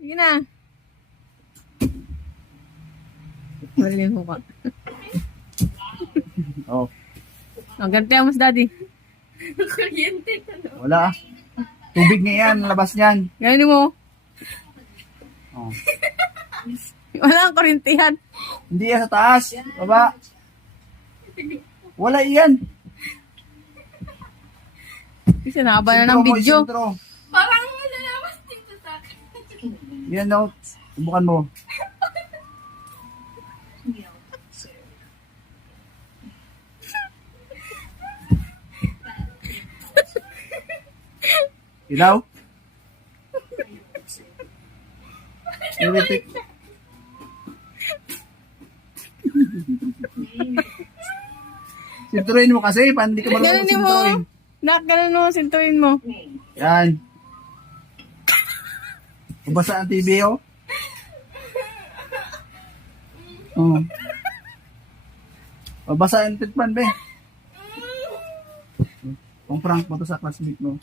Sige na. Marilin mo ka. Oh, Ganti ang mas daddy. wala. Tubig nga yan, labas niyan. Ganyan mo. Oh. Wala ang kurintihan. Hindi yan sa taas. Baba. Wala yan. Kasi nakaba na ng Sintro mo, video. sintro. Parang nalamas dito sa akin. Yan daw. Subukan mo. Ilaw? Repeat. Sinturin mo kasi, paano hindi ka marunong Ganun mo. sinturin? Ganun mo, sintuin mo. Yan. Mabasa ang TV, oh. Oh. Mabasa ang titpan, be. Kung prank mo to sa classmate mo.